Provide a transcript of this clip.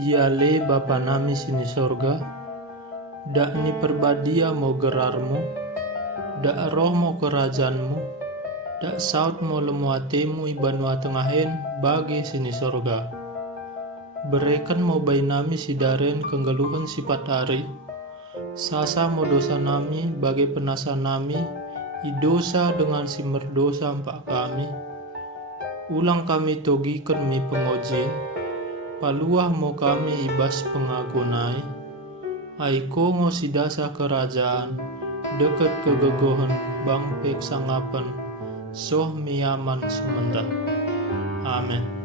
Yale Bapa nami sini sorga, dak ni perbadia mo gerarmu, dak roh mo kerajaanmu, dak saut mo lemu atemu ibanua tengahen bagi sini sorga. Berikan mo bai nami sidaren kenggeluhan sifat hari, sasa mo dosa nami bagi penasa nami, idosa dengan si merdosa empak kami. Ulang kami togikan mi pengojin, paluah mo kami ibas pengagunai, aiko ngo sidasa kerajaan, dekat kegegohan bang pek sangapan, soh miaman sementara. Amin.